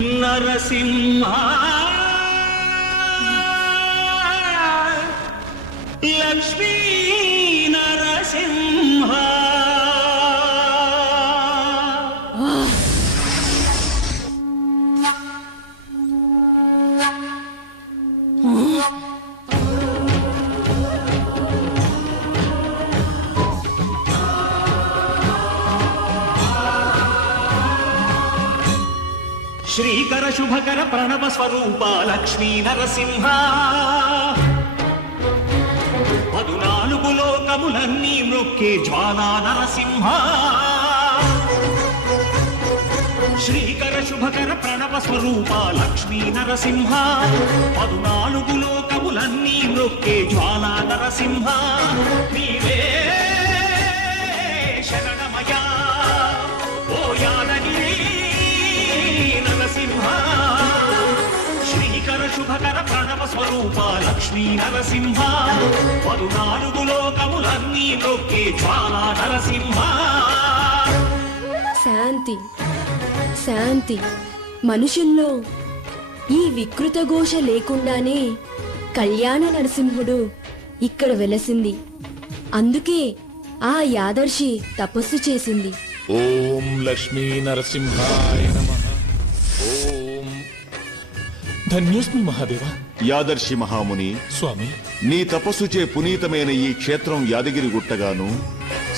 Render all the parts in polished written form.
నరసింహ లక్ష్మీ నరసింహ శ్రీకర శుభకర ప్రణవ స్వరూప లక్ష్మీ నరసింహ 14 లోకములన్నీ మృక్కే జ్వాలా నరసింహ శ్రీకర శుభకర ప్రణవ స్వరూప లక్ష్మీ నరసింహ 14 లోకములన్నీ మృక్కే జ్వాలా నరసింహ నీవే శరణమయా ఓ యాదగిరి నరసింహ శ్రీకర శుభకర ప్రణవ స్వరూప లక్ష్మీ నరసింహ 14 లోకములన్నీ మృక్కే జ్వాలా నరసింహ శాంతి శాంతి మనుషుల్లో ఈ వికృత ఘోష లేకుండానే కళ్యాణ నరసింహుడు ఇక్కడ వెలసింది. అందుకే ఆ యాదర్శి తపస్సు చేసింది. ఓం లక్ష్మీ నరసింహాయ నమః. ఓం ధన్యోస్మి మహాదేవ. యాదర్శి మహాముని స్వామి, నీ తపస్సుచే పునీతమైన ఈ క్షేత్రం యాదగిరి గుట్టగాను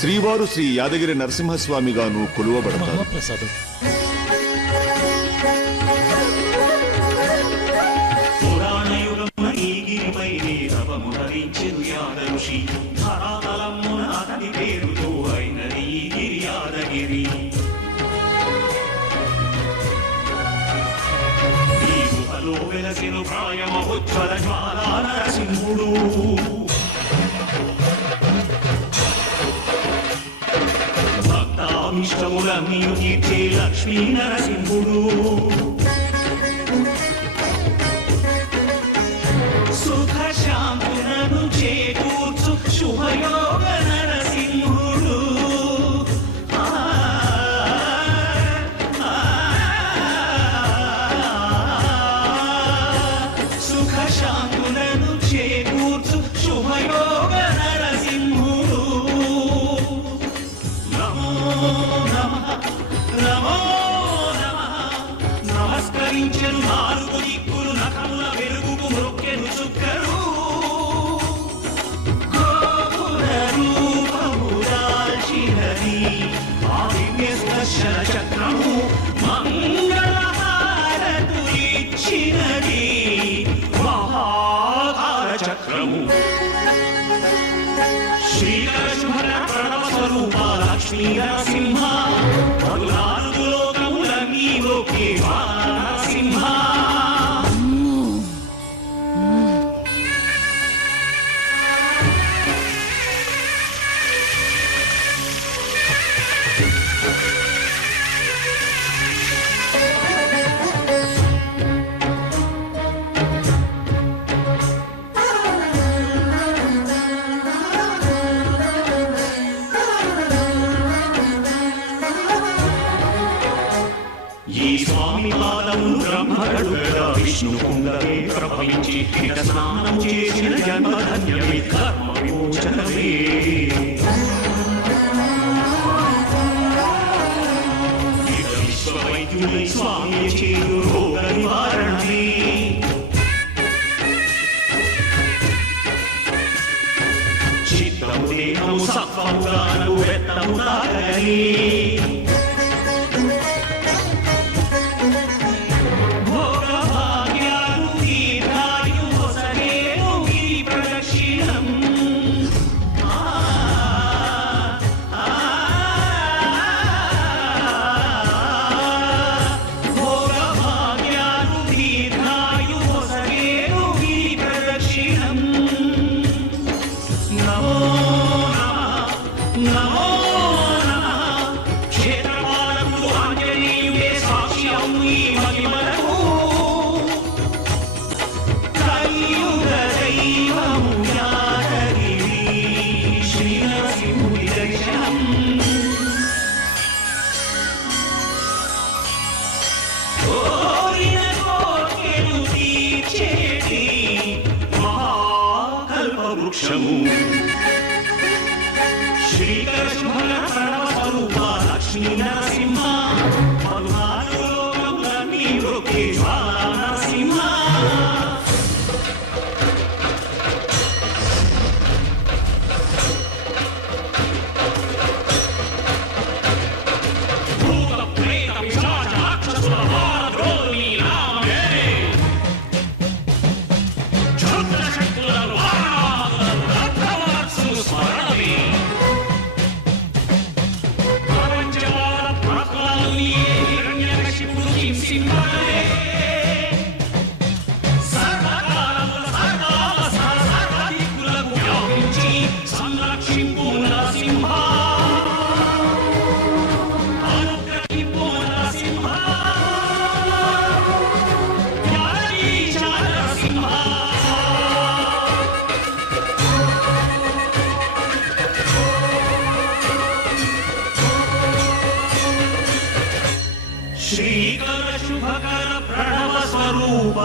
శ్రీవారు శ్రీ యాదగిరి నరసింహస్వామిగాను కొలువబడతారు. మహాప్రసాదం. పురాణయుగమున ఈ గిరిపైనే రవము ధరించెను యాదఋషి ధరాతలమున అతని పేరుతో అయినది ఈ గిరి యాదగిరి ఈ గుహలో వెలసెను ప్రాయమహోజ్వల జ్వాలా నరసింహుడు భక్తాభిష్టములన్నీ తీర్చే లక్ష్మీ నరసింహుడు సుఖ శాంతులను చేకూర్చు శుభయోగ నరసింహుడు సుఖ శాంతులను చేకూర్చు శుభయోగ నరసింహుడు నమో నమః నమో నమః నమస్కరించెను 4 దిక్కులు నఖముల వెలుగుకు మొక్కెను చుక్కరు గోపుర రూపము దాల్చినది ఆ దివ్య స్పర్శన చక్రము మంగళహారతు ఇచ్చినది మహాకార చక్రము శ్రీకర శుభకర ప్రణవ స్వరూప లక్ష్మీ నరసింహ 14 లోకములన్నీ మృక్కే జ్వాలా నరసింహ ఈ స్వామి పాదములు బ్రహ్మగడుగగా విష్ణు కుండమే ప్రభవించి ఇట స్నానము చేసిన జన్మధన్యమే కర్మ విమోచనమే ఇక విశ్వవైద్యులై స్వామి చేయు రోగ నివారణమే చిత్తము దేహము సత్వముగాను వెత్తము తాగని నమో నమః క్షేత్ర శ్రీకర శుభకర ప్రణవ స్వరూప లక్ష్మీ నరసింహ పద్నాలుగు లోకములన్నీ వృక్షి జ్వాలా నరసింహ భూత ప్రేత పిశాచ రాక్షసుల వారద్రోహి నామమే క్షుద్ర శక్తులను వారణాలను రక్తవాత్సు స్మరణమే ప్రపంచవాద ప్రకృతి హిరణ్యకశిపుడు సింహమే సర్వకాలముల సర్వావస్థల సర్వదిక్కులకు వ్యాపించి సంరక్షింపు నరసింహ అనుగ్రహింపు నరసింహ జ్ఞానీశ నరసింహ శ్రీకర శుభకర ప్రణవ స్వరూప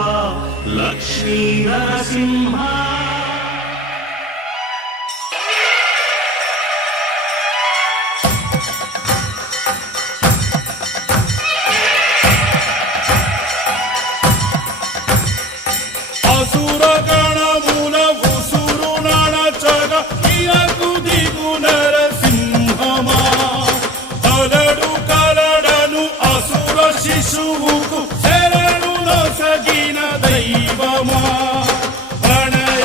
లక్ష్మీ నరసింహ అసుర గణముల ఉసురు నడచగ ఇరకు దిగు నరసింహమా అలడు కలడను అసుర శిశువుకు శరణు నొసగిన దైవమా ప్రణయ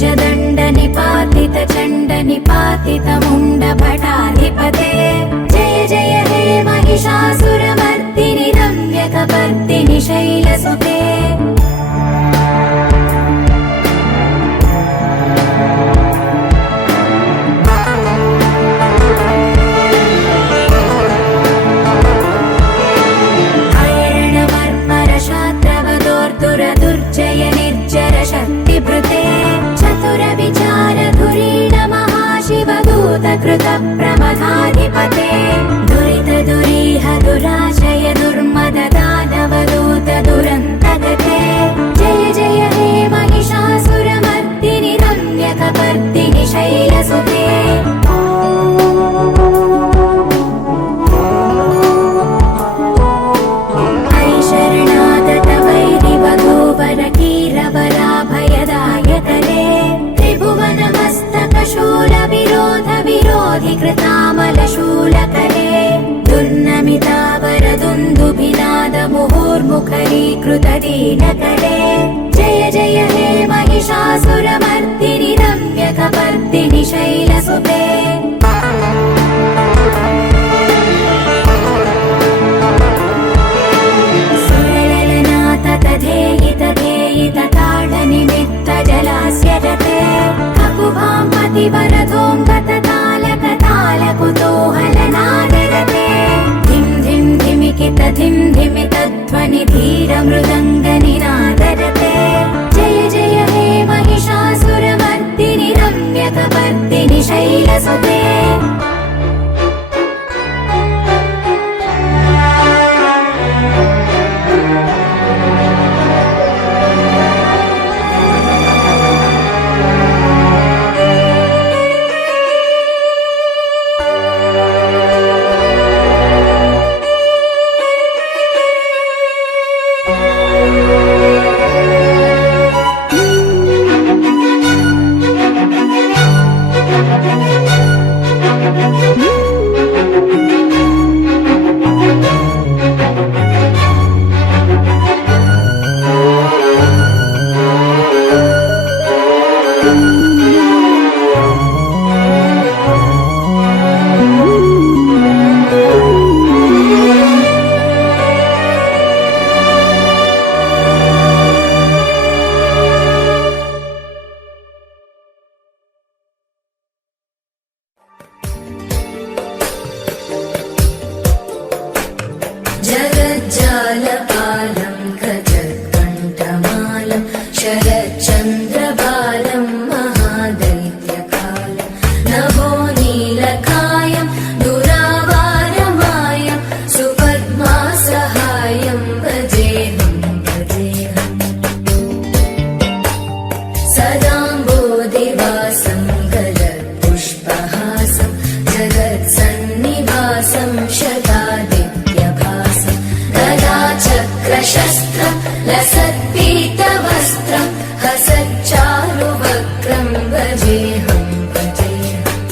भुजदण्ड निपातित चण्ड निपातित मुण्ड भटाधिपते जय जय हे महिषासुरमर्दिनि रम्यकपर्दिनि शैलसुते दुर्जय निर्जर शक्तिभृते चतुर विचार धुरीण महाशिवदूत कृत प्रमथाधिपते दुरित दुरीह दुराशय दुर्मद दानवदूत दुरन्तगते जय जय हे महिषासुरमर्दिनि रम्यकपर्दिनि शैलसुते कीरवराभयदायकरे त्रिभुवनमस्तकशूल विरोध विरोधि कृतामलशूलकरे दुर्नमितावरदुन्दुभिनाद मुहुर्मुखरीकृत दीनकरे जय जय हे महिषासुरमर्दिनि रम्यकपर्दिनि शैलसुते ताडनिमित्त जलास्य जते ककुभां पतिवरदोङ्गततालकतालकुतूहलनादरते धिं धिं धिमिकित धिं धिमितध्वनि धीरमृदङ्गनिनादरते जय जय हे महिषासुरमर्दिनि रम्यकपर्दिनि शैलसुते जगज्जालपालं गजत्कण्ठमालं शरच्चन्द्रबालं महादैत्यकालं नभो नीलकायं दुरावारमायं सुपद्मासहायं भजेऽहं भजेऽहम् सदाम्बोधिवासं गलत्पुष्पहासं जगत्सन्निवासं शतादित्यभासं गदाचक्रशस्त्रं लसत्पीतवस्त्रं हसच्चारुवक्त्रं भजेऽहं भजेऽहम्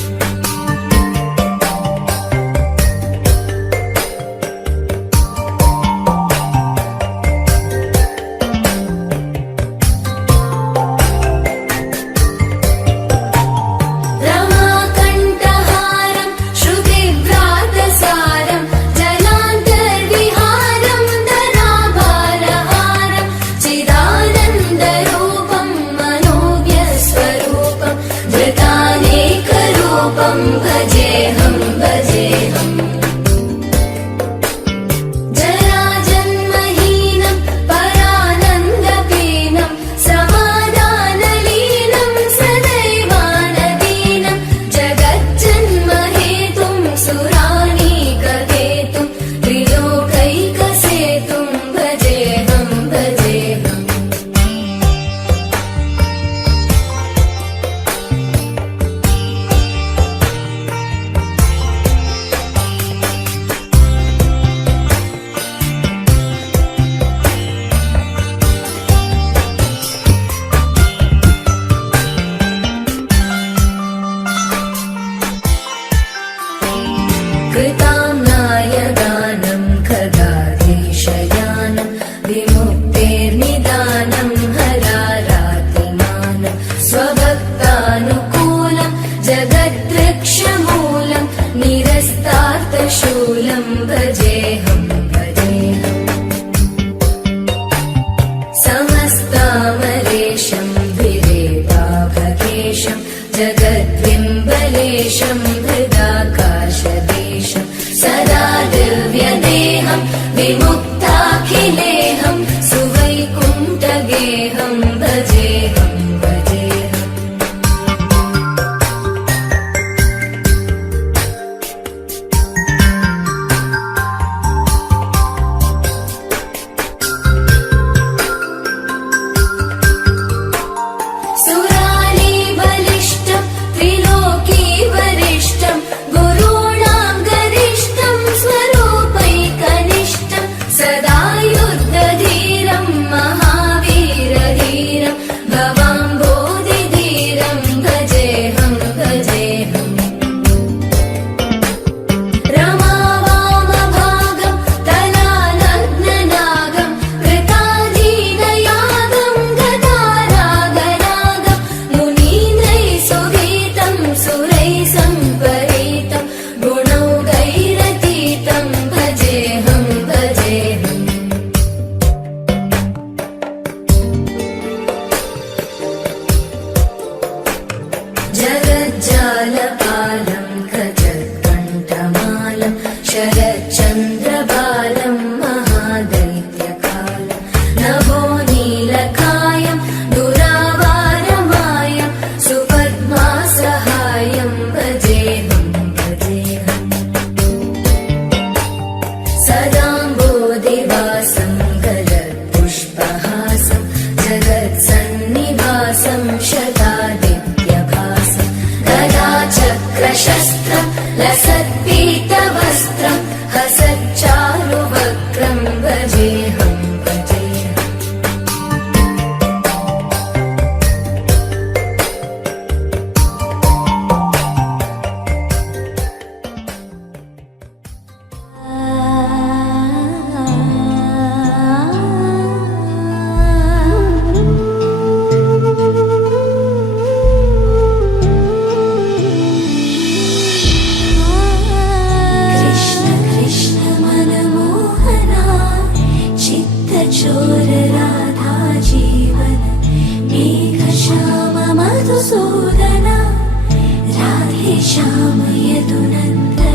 देशं हृदाकाशदेशं सदा दिव्यदेहं विमुक्ताखिलेहं सुवैकुण्ठगेहं भजेहं भजेहम् सुराली बलिष्ठं त्रिलोकी वरिष्ठं गुरूणां गरिष्ठं स्वरूपैकनिष्ठं सदा युद्धधीरं महावीरधीरं भवाम्बोधिधीरं भजेहं भजेहम् रमावामभागं तलालग्ननागं कृतादीनयागं गदारागरागं मुनीन्द्रैः सुगीतं सुरैः सम्परीतं गुणौघैरतीतं भजेहं भजेहम् जगज्जालपालं गजत्कण्ठमालं शरच्चन्द्रबालं महादैत्यकालं नभोनीलकायं दुरावारमायं सुपद्मासहायं भजेहं भजेहम् सदाम्बोधिवासं गलत्पुष्पहासं जगत्सन्निवासं शतादित्यभासं गदाचक्रशस्त्रं लसत्पीतवस्त्रं हसच्चारुवक्त्रं भजेहं भजेहम् कृष्ण कृष्ण मनमोहना चित्तचोर राधा जीवन मेघश्याम मधुसूदना राधे श्याम यदुनन्दन